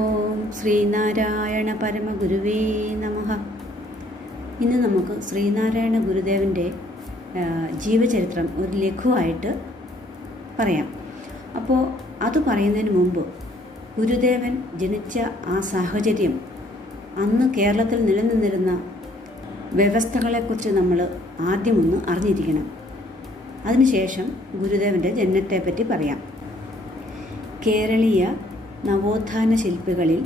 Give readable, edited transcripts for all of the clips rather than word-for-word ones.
ഓം ശ്രീനാരായണ പരമഗുരുവേ നമഃ. ഇന്ന് നമുക്ക് ശ്രീനാരായണ ഗുരുദേവൻ്റെ ജീവചരിത്രം ഒരു ലഘുവായിട്ട് പറയാം. അപ്പോൾ അത് പറയുന്നതിന് മുമ്പ് ഗുരുദേവൻ ജനിച്ച ആ സാഹചര്യം, അന്ന് കേരളത്തിൽ നിലനിന്നിരുന്ന വ്യവസ്ഥകളെക്കുറിച്ച് നമ്മൾ ആദ്യമൊന്ന് അറിഞ്ഞിരിക്കണം. അതിനുശേഷം ഗുരുദേവൻ്റെ ജനനത്തെപ്പറ്റി പറയാം. കേരളീയ നവോത്ഥാന ശില്പികളിൽ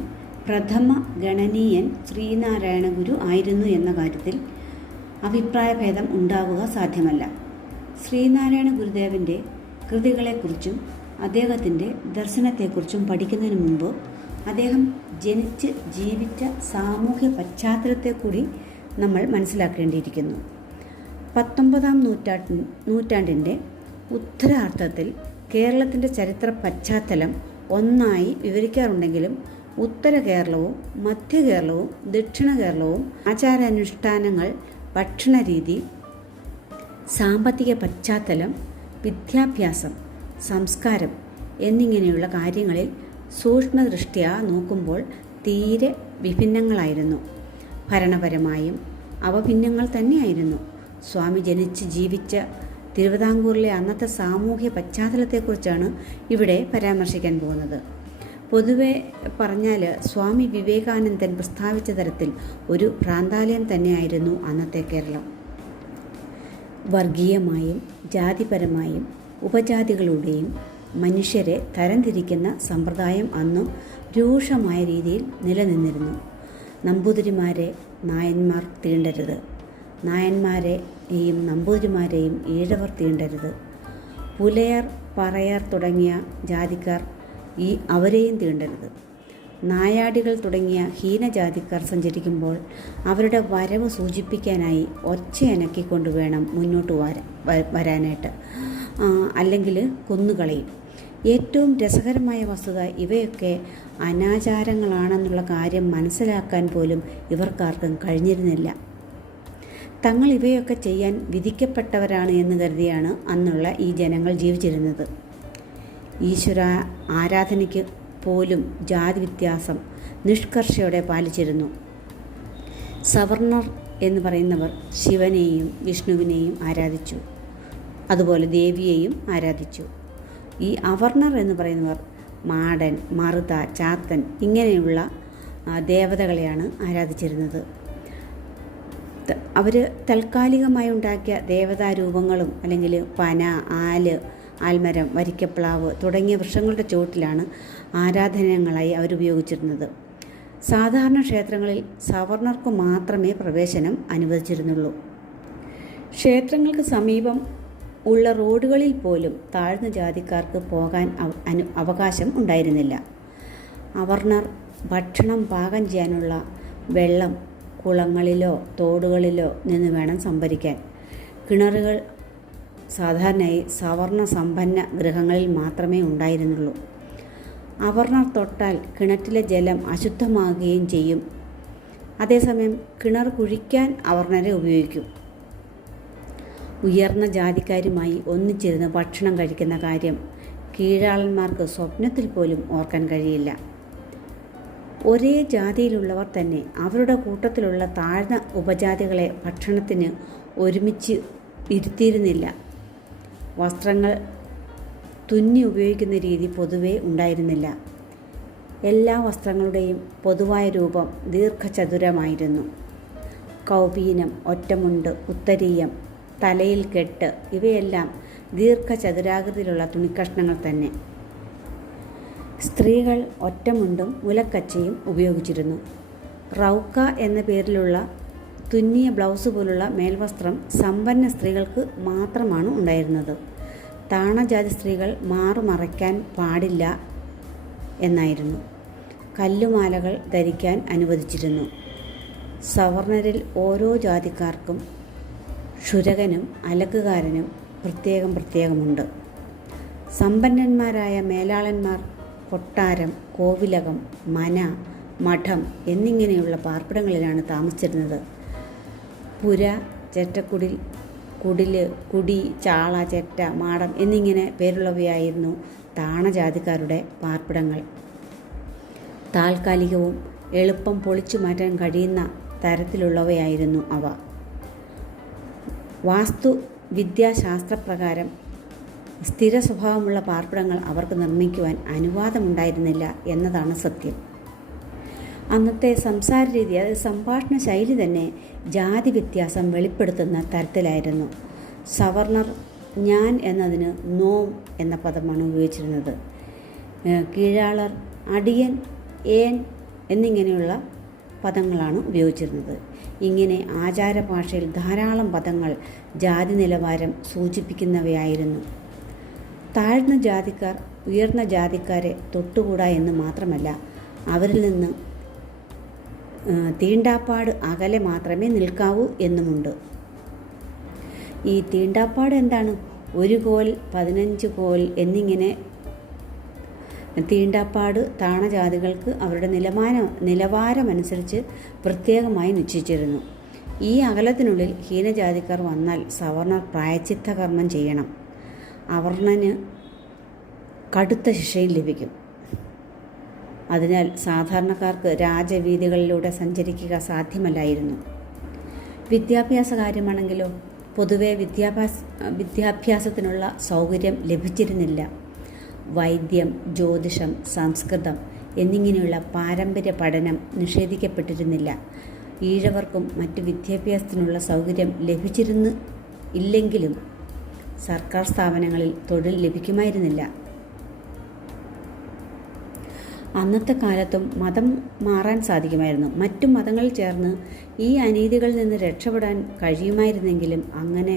പ്രഥമ ഗണനീയൻ ശ്രീനാരായണ ഗുരു ആയിരുന്നു എന്ന കാര്യത്തിൽ അഭിപ്രായഭേദം ഉണ്ടാവുക സാധ്യമല്ല. ശ്രീനാരായണ ഗുരുദേവൻ്റെ കൃതികളെക്കുറിച്ചും അദ്ദേഹത്തിൻ്റെ ദർശനത്തെക്കുറിച്ചും പഠിക്കുന്നതിന് മുമ്പ് അദ്ദേഹം ജനിച്ച് ജീവിച്ച സാമൂഹ്യ പശ്ചാത്തലത്തെ കൂടി നമ്മൾ മനസ്സിലാക്കേണ്ടിയിരിക്കുന്നു. 19-ാം നൂറ്റാണ്ടിൻ്റെ ഉത്തരാർദ്ധത്തിൽ കേരളത്തിൻ്റെ ചരിത്ര പശ്ചാത്തലം ഒന്നായി വിവരിക്കാറുണ്ടെങ്കിലും ഉത്തര കേരളവും മധ്യ കേരളവും ദക്ഷിണ കേരളവും ആചാരാനുഷ്ഠാനങ്ങൾ, ഭക്ഷണരീതി, സാമ്പത്തിക പശ്ചാത്തലം, വിദ്യാഭ്യാസം, സംസ്കാരം എന്നിങ്ങനെയുള്ള കാര്യങ്ങളിൽ സൂക്ഷ്മദൃഷ്ട്യാ നോക്കുമ്പോൾ തീരെ വിഭിന്നങ്ങളായിരുന്നു. ഭരണപരമായും അവ ഭിന്നങ്ങൾ തന്നെയായിരുന്നു. സ്വാമി ജനിച്ച് ജീവിച്ച തിരുവിതാംകൂറിലെ അന്നത്തെ സാമൂഹ്യ പശ്ചാത്തലത്തെക്കുറിച്ചാണ് ഇവിടെ പരാമർശിക്കാൻ പോകുന്നത്. പൊതുവെ പറഞ്ഞാൽ സ്വാമി വിവേകാനന്ദൻ പ്രസ്താവിച്ച തരത്തിൽ ഒരു ഭ്രാന്താലയം തന്നെയായിരുന്നു അന്നത്തെ കേരളം. വർഗീയമായും ജാതിപരമായും ഉപജാതികളുടെയും മനുഷ്യരെ തരംതിരിക്കുന്ന സമ്പ്രദായം അന്ന് രൂക്ഷമായ രീതിയിൽ നിലനിന്നിരുന്നു. നമ്പൂതിരിമാരെ നായന്മാർ തീണ്ടരുത്, നായന്മാരെയും നമ്പൂതിരിമാരെയും ഈഴവർ തീണ്ടരുത്, പുലയർ, പറയർ തുടങ്ങിയ ജാതിക്കാർ അവരെയും തീണ്ടരുത്. നായാടികൾ തുടങ്ങിയ ഹീനജാതിക്കാർ സഞ്ചരിക്കുമ്പോൾ അവരുടെ വരവ് സൂചിപ്പിക്കാനായി ഒച്ചയനക്കിക്കൊണ്ട് വേണം മുന്നോട്ട് വരാനായിട്ട്, അല്ലെങ്കിൽ കൊന്നുകളയും. ഏറ്റവും രസകരമായ വസ്തുത, ഇവയൊക്കെ അനാചാരങ്ങളാണെന്നുള്ള കാര്യം മനസ്സിലാക്കാൻ പോലും ഇവർക്കാർക്കും കഴിഞ്ഞിരുന്നില്ല. തങ്ങൾ ഇവയൊക്കെ ചെയ്യാൻ വിധിക്കപ്പെട്ടവരാണ് എന്ന് കരുതിയാണ് അന്നുള്ള ഈ ജനങ്ങൾ ജീവിച്ചിരുന്നത്. ഈശ്വര ആരാധനയ്ക്ക് പോലും ജാതി വ്യത്യാസം നിഷ്കർഷയോടെ പാലിച്ചിരുന്നു. സവർണർ എന്ന് പറയുന്നവർ ശിവനെയും വിഷ്ണുവിനെയും ആരാധിച്ചു, അതുപോലെ ദേവിയെയും ആരാധിച്ചു. ഈ അവർണർ എന്ന് പറയുന്നവർ മാടൻ, മറുത, ചാത്തൻ ഇങ്ങനെയുള്ള ദേവതകളെയാണ് ആരാധിച്ചിരുന്നത്. അവർ താൽക്കാലികമായി ഉണ്ടാക്കിയ ദേവതാരൂപങ്ങളും അല്ലെങ്കിൽ പന, ആൽമരം, വരിക്കപ്ലാവ് തുടങ്ങിയ വൃക്ഷങ്ങളുടെ ചുവട്ടിലാണ് ആരാധനകളായി അവരുപയോഗിച്ചിരുന്നത്. സാധാരണ ക്ഷേത്രങ്ങളിൽ സവർണർക്ക് മാത്രമേ പ്രവേശനം അനുവദിച്ചിരുന്നുള്ളൂ. ക്ഷേത്രങ്ങൾക്ക് സമീപം ഉള്ള റോഡുകളിൽ പോലും താഴ്ന്ന ജാതിക്കാർക്ക് പോകാൻ അവകാശം ഉണ്ടായിരുന്നില്ല. അവർണർ ഭക്ഷണം പാകം ചെയ്യാനുള്ള വെള്ളം കുളങ്ങളിലോ തോടുകളിലോ നിന്ന് വേണം സംഭരിക്കാൻ. കിണറുകൾ സാധാരണയായി സവർണ സമ്പന്ന ഗൃഹങ്ങളിൽ മാത്രമേ ഉണ്ടായിരുന്നുള്ളൂ. അവർണർ തൊട്ടാൽ കിണറ്റിലെ ജലം അശുദ്ധമാകുകയും ചെയ്യും. അതേസമയം കിണർ കുഴിക്കാൻ അവർണരെ ഉപയോഗിക്കും. ഉയർന്ന ജാതിക്കാരുമായി ഒന്നിച്ചിരുന്ന് ഭക്ഷണം കഴിക്കുന്ന കാര്യം കീഴാളന്മാർക്ക് സ്വപ്നത്തിൽ പോലും ഓർക്കാൻ കഴിയില്ല. ഒരേ ജാതിയിലുള്ളവർ തന്നെ അവരുടെ കൂട്ടത്തിലുള്ള താഴ്ന്ന ഉപജാതികളെ ഭക്ഷണത്തിന് ഒരുമിച്ച് ഇരുത്തിയിരുന്നില്ല. വസ്ത്രങ്ങൾ തുന്നി ഉപയോഗിക്കുന്ന രീതി പൊതുവെ ഉണ്ടായിരുന്നില്ല. എല്ലാ വസ്ത്രങ്ങളുടെയും പൊതുവായ രൂപം ദീർഘചതുരമായിരുന്നു. കൗപീനം, ഒറ്റമുണ്ട്, ഉത്തരീയം, തലയിൽ കെട്ട് ഇവയെല്ലാം ദീർഘചതുരാകൃതിയിലുള്ള തുണിക്കഷ്ണങ്ങൾ തന്നെ. സ്ത്രീകൾ ഒറ്റമുണ്ടും മുലക്കച്ചയും ഉപയോഗിച്ചിരുന്നു. റൗക്ക എന്ന പേരിലുള്ള തുന്നിയ ബ്ലൗസ് പോലുള്ള മേൽവസ്ത്രം സമ്പന്ന സ്ത്രീകൾക്ക് മാത്രമാണ് ഉണ്ടായിരുന്നത്. താണജാതി സ്ത്രീകൾ മറയ്ക്കാൻ പാടില്ല എന്നായിരുന്നു. കല്ലുമാലകൾ ധരിക്കാൻ അനുവദിച്ചിരുന്നു. സവർണരിൽ ഓരോ ജാതിക്കാർക്കും ക്ഷുരകനും അലക്കുകാരനും പ്രത്യേകമുണ്ട്. സമ്പന്നന്മാരായ മേലാളന്മാർ കൊട്ടാരം, കോവിലകം, മന, മഠം എന്നിങ്ങനെയുള്ള പാർപ്പിടങ്ങളിലാണ് താമസിച്ചിരുന്നത്. പുര, ചെറ്റക്കുടിൽ, കുടില്, കുടി, ചാള, ചെറ്റ, മാടം എന്നിങ്ങനെ പേരുള്ളവയായിരുന്നു താണജാതിക്കാരുടെ പാർപ്പിടങ്ങൾ. താൽക്കാലികവും എളുപ്പം പൊളിച്ചു മാറ്റാൻ കഴിയുന്ന തരത്തിലുള്ളവയായിരുന്നു അവ. വാസ്തുവിദ്യാശാസ്ത്രപ്രകാരം സ്ഥിര സ്വഭാവമുള്ള പാർപ്പിടങ്ങൾ അവർക്ക് നിർമ്മിക്കുവാൻ അനുവാദമുണ്ടായിരുന്നില്ല എന്നതാണ് സത്യം. അന്നത്തെ സംസാര രീതി, അതായത് സംഭാഷണ ശൈലി തന്നെ ജാതി വ്യത്യാസം വെളിപ്പെടുത്തുന്ന തരത്തിലായിരുന്നു. സവർണർ ഞാൻ എന്നതിന് നോം എന്ന പദമാണ് ഉപയോഗിച്ചിരുന്നത്. കീഴാളർ അടിയൻ, ഏൻ എന്നിങ്ങനെയുള്ള പദങ്ങളാണ് ഉപയോഗിച്ചിരുന്നത്. ഇങ്ങനെ ആചാരഭാഷയിൽ ധാരാളം പദങ്ങൾ ജാതി നിലവാരം സൂചിപ്പിക്കുന്നവയായിരുന്നു. താഴ്ന്ന ജാതിക്കാർ ഉയർന്ന ജാതിക്കാരെ തൊട്ടുകൂടാ എന്ന് മാത്രമല്ല, അവരിൽ നിന്ന് തീണ്ടാപ്പാട് അകലെ മാത്രമേ നിൽക്കാവൂ എന്നുമുണ്ട്. ഈ തീണ്ടാപ്പാട് എന്താണ്? 1 കോൽ, 15 കോൽ എന്നിങ്ങനെ തീണ്ടാപ്പാട് താണജാതികൾക്ക് അവരുടെ നിലവാരമനുസരിച്ച് പ്രത്യേകമായി നിശ്ചയിച്ചിരുന്നു. ഈ അകലത്തിനുള്ളിൽ ഹീനജാതിക്കാർ വന്നാൽ സവർണർ പ്രായശ്ചിത്ത കർമ്മം ചെയ്യണം. അവർണന് കടുത്ത ശിക്ഷയും ലഭിക്കും. അതിനാൽ സാധാരണക്കാർക്ക് രാജവീഥികളിലൂടെ സഞ്ചരിക്കുക സാധ്യമല്ലായിരുന്നു. വിദ്യാഭ്യാസ കാര്യമാണെങ്കിലോ പൊതുവെ വിദ്യാഭ്യാസത്തിനുള്ള സൗകര്യം ലഭിച്ചിരുന്നില്ല. വൈദ്യം, ജ്യോതിഷം, സംസ്കൃതം എന്നിങ്ങനെയുള്ള പാരമ്പര്യ പഠനം നിഷേധിക്കപ്പെട്ടിരുന്നില്ല. ഈഴവർക്കും മറ്റ് വിദ്യാഭ്യാസത്തിനുള്ള സൗകര്യം ഇല്ലെങ്കിലും സർക്കാർ സ്ഥാപനങ്ങളിൽ തൊഴിൽ ലഭിക്കുമായിരുന്നില്ല. അന്നത്തെ കാലത്തും മതം മാറാൻ സാധിക്കുമായിരുന്നു. മറ്റു മതങ്ങളിൽ ചേർന്ന് ഈ അനീതികളിൽ നിന്ന് രക്ഷപ്പെടാൻ കഴിയുമായിരുന്നെങ്കിലും അങ്ങനെ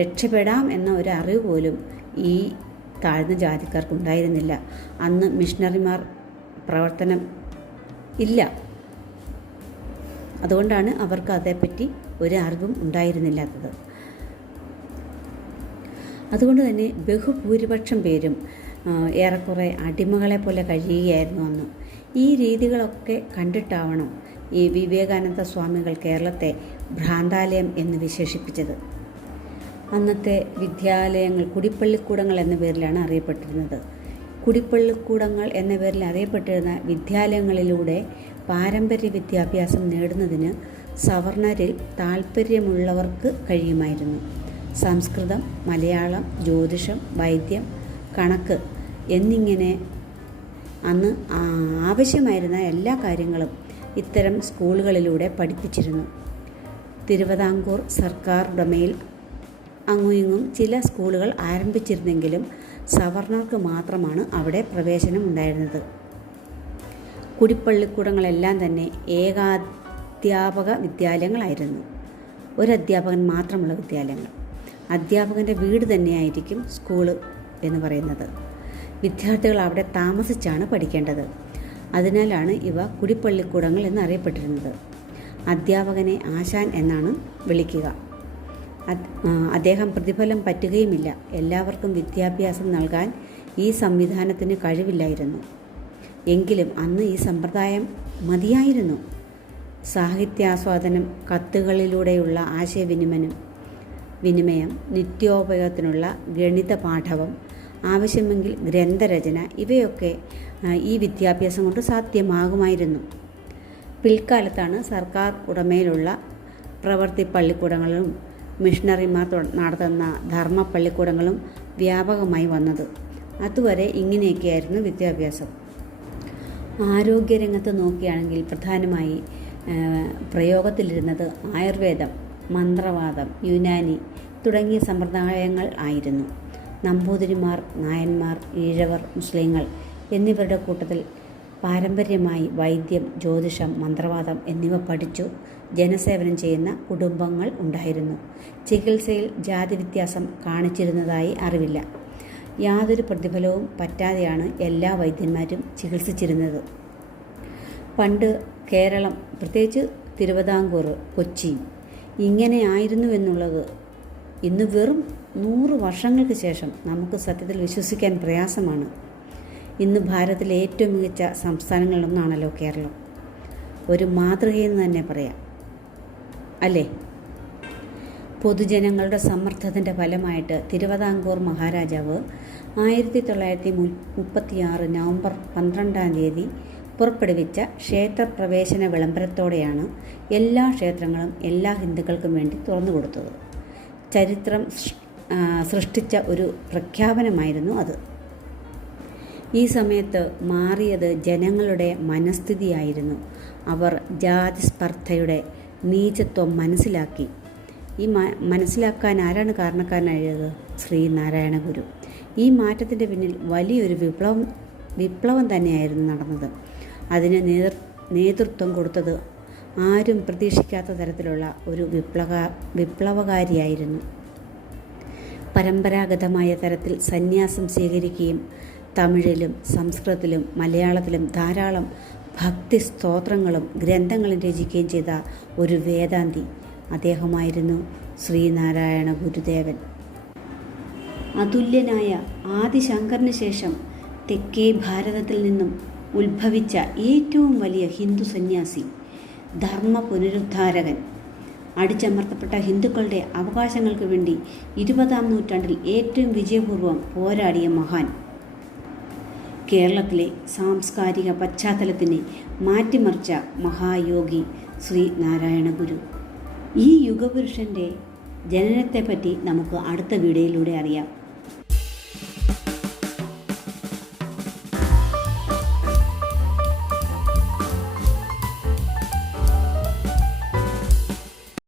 രക്ഷപ്പെടാം എന്ന ഒരു അറിവ് പോലും ഈ താഴ്ന്ന ജാതിക്കാർക്കുണ്ടായിരുന്നില്ല. അന്ന് മിഷണറിമാർ പ്രവർത്തനം ഇല്ല. അതുകൊണ്ടാണ് അവർക്ക് അതേപ്പറ്റി ഒരു അറിവും ഉണ്ടായിരുന്നില്ലാത്തത്. അതുകൊണ്ട് തന്നെ ബഹുഭൂരിപക്ഷം പേരും ഏറെക്കുറെ അടിമകളെ പോലെ കഴിയുകയായിരുന്നു അന്ന്. ഈ രീതികളൊക്കെ കണ്ടിട്ടാവണം ഈ വിവേകാനന്ദ സ്വാമികൾ കേരളത്തെ ഭ്രാന്താലയം എന്ന് വിശേഷിപ്പിച്ചത്. അന്നത്തെ വിദ്യാലയങ്ങൾ കുടിപ്പള്ളിക്കൂടങ്ങൾ എന്ന പേരിലാണ് അറിയപ്പെട്ടിരുന്നത്. കുടിപ്പള്ളിക്കൂടങ്ങൾ എന്ന പേരിൽ അറിയപ്പെട്ടിരുന്ന വിദ്യാലയങ്ങളിലൂടെ പാരമ്പര്യ വിദ്യാഭ്യാസം നേടുന്നതിന് സവർണരിൽ താൽപ്പര്യമുള്ളവർക്ക് കഴിയുമായിരുന്നു. സംസ്കൃതം, മലയാളം, ജ്യോതിഷം, വൈദ്യം, കണക്ക് എന്നിങ്ങനെ അന്ന് ആവശ്യമായിരുന്ന എല്ലാ കാര്യങ്ങളും ഇത്തരം സ്കൂളുകളിലൂടെ പഠിപ്പിച്ചിരുന്നു. തിരുവിതാംകൂർ സർക്കാർ ഉടമയിൽ അങ്ങുമിങ്ങും ചില സ്കൂളുകൾ ആരംഭിച്ചിരുന്നെങ്കിലും സവർണർക്ക് മാത്രമാണ് അവിടെ പ്രവേശനം ഉണ്ടായിരുന്നത്. കുടിപ്പള്ളിക്കൂടങ്ങളെല്ലാം തന്നെ ഏകാധ്യാപക വിദ്യാലയങ്ങളായിരുന്നു. ഒരു അധ്യാപകൻ മാത്രമുള്ള വിദ്യാലയങ്ങൾ. അധ്യാപകൻ്റെ വീട് തന്നെയായിരിക്കും സ്കൂള് എന്ന് പറയുന്നത്. വിദ്യാർത്ഥികൾ അവിടെ താമസിച്ചാണ് പഠിക്കേണ്ടത്. അതിനാലാണ് ഇവ കുടിപ്പള്ളിക്കൂടങ്ങൾ എന്നറിയപ്പെട്ടിരുന്നത്. അധ്യാപകനെ ആശാൻ എന്നാണ് വിളിക്കുക. അദ്ദേഹം പ്രതിഫലം പറ്റുകയുമില്ല. എല്ലാവർക്കും വിദ്യാഭ്യാസം നൽകാൻ ഈ സംവിധാനത്തിന് കഴിവില്ലായിരുന്നു. എങ്കിലും അന്ന് ഈ സമ്പ്രദായം മതിയായിരുന്നു. സാഹിത്യാസ്വാദനം, കത്തുകളിലൂടെയുള്ള ആശയവിനിമയം, നിത്യോപയോഗത്തിനുള്ള ഗണിത പാഠവം, ആവശ്യമെങ്കിൽ ഗ്രന്ഥരചന, ഇവയൊക്കെ ഈ വിദ്യാഭ്യാസം കൊണ്ട് സാധ്യമാകുമായിരുന്നു. പിൽക്കാലത്താണ് സർക്കാർ ഉടമയിലുള്ള പ്രവൃത്തി പള്ളിക്കൂടങ്ങളും മിഷണറിമാർ നടത്തുന്ന ധർമ്മ പള്ളിക്കൂടങ്ങളും വ്യാപകമായി വന്നത്. അതുവരെ ഇങ്ങനെയൊക്കെയായിരുന്നു വിദ്യാഭ്യാസം. ആരോഗ്യരംഗത്ത് നോക്കുകയാണെങ്കിൽ പ്രധാനമായി പ്രയോഗത്തിലിരുന്നത് ആയുർവേദം, മന്ത്രവാദം, യുനാനി തുടങ്ങിയ സമ്പ്രദായങ്ങൾ ആയിരുന്നു. നമ്പൂതിരിമാർ, നായന്മാർ, ഈഴവർ, മുസ്ലിങ്ങൾ എന്നിവരുടെ കൂട്ടത്തിൽ പാരമ്പര്യമായി വൈദ്യം, ജ്യോതിഷം, മന്ത്രവാദം എന്നിവ പഠിച്ചു ജനസേവനം ചെയ്യുന്ന കുടുംബങ്ങൾ ഉണ്ടായിരുന്നു. ചികിത്സയിൽ ജാതി വ്യത്യാസം കാണിച്ചിരുന്നതായി അറിവില്ല. യാതൊരു പ്രതിഫലവും പറ്റാതെയാണ് എല്ലാ വൈദ്യന്മാരും ചികിത്സിച്ചിരുന്നത്. പണ്ട് കേരളം, പ്രത്യേകിച്ച് തിരുവിതാംകൂർ, കൊച്ചി ഇങ്ങനെയായിരുന്നുവെന്നുള്ളത് ഇന്ന് വെറും 100 വർഷങ്ങൾക്ക് ശേഷം നമുക്ക് സത്യത്തിൽ വിശ്വസിക്കാൻ പ്രയാസമാണ്. ഇന്ന് ഭാരതത്തിലെ ഏറ്റവും മികച്ച സംസ്ഥാനങ്ങളിലൊന്നാണല്ലോ കേരളം. ഒരു മാതൃകയെന്ന് തന്നെ പറയാം, അല്ലേ? പൊതുജനങ്ങളുടെ സമ്മർദ്ദത്തിൻ്റെ ഫലമായിട്ട് തിരുവിതാംകൂർ മഹാരാജാവ് 1936 നവംബർ 12 പുറപ്പെടുവിച്ച ക്ഷേത്രപ്രവേശന വിളംബരത്തോടെയാണ് എല്ലാ ക്ഷേത്രങ്ങളും എല്ലാ ഹിന്ദുക്കൾക്കും വേണ്ടി തുറന്നു കൊടുത്തത്. ചരിത്രം സൃഷ്ടിച്ച ഒരു പ്രഖ്യാപനമായിരുന്നു അത്. ഈ സമയത്ത് മാറിയത് ജനങ്ങളുടെ മനസ്ഥിതിയായിരുന്നു. അവർ ജാതിസ്പർദ്ധയുടെ നീചത്വം മനസ്സിലാക്കി. ഈ മനസ്സിലാക്കാൻ ആരാണ് കാരണക്കാരനായത്? ശ്രീനാരായണ ഗുരു. ഈ മാറ്റത്തിൻ്റെ പിന്നിൽ വലിയൊരു വിപ്ലവം തന്നെയായിരുന്നു നടന്നത്. അതിന് നേതൃത്വം കൊടുത്തത് ആരും പ്രതീക്ഷിക്കാത്ത തരത്തിലുള്ള ഒരു വിപ്ലവകാരിയായിരുന്നു. പരമ്പരാഗതമായ തരത്തിൽ സന്യാസം സ്വീകരിക്കുകയും തമിഴിലും സംസ്കൃതത്തിലും മലയാളത്തിലും ധാരാളം ഭക്തി സ്തോത്രങ്ങളും ഗ്രന്ഥങ്ങളും രചിക്കുകയും ചെയ്ത ഒരു വേദാന്തി അദ്ദേഹമായിരുന്നു ശ്രീനാരായണ ഗുരുദേവൻ. അതുല്യനായ ആദിശങ്കറിന് ശേഷം തെക്കേ ഭാരതത്തിൽ നിന്നും ഉത്ഭവിച്ച ഏറ്റവും വലിയ ഹിന്ദു സന്യാസി, ധർമ്മ പുനരുദ്ധാരകൻ, അടിച്ചമർത്തപ്പെട്ട ഹിന്ദുക്കളുടെ അവകാശങ്ങൾക്ക് വേണ്ടി 20-ാം നൂറ്റാണ്ടിൽ ഏറ്റവും വിജയപൂർവ്വം പോരാടിയ മഹാൻ, കേരളത്തിലെ സാംസ്കാരിക പശ്ചാത്തലത്തിനെ മാറ്റിമറിച്ച മഹായോഗി ശ്രീ നാരായണ ഗുരു. ഈ യുഗപുരുഷൻ്റെ ജനനത്തെപ്പറ്റി നമുക്ക് അടുത്ത വീഡിയോയിലൂടെ അറിയാം.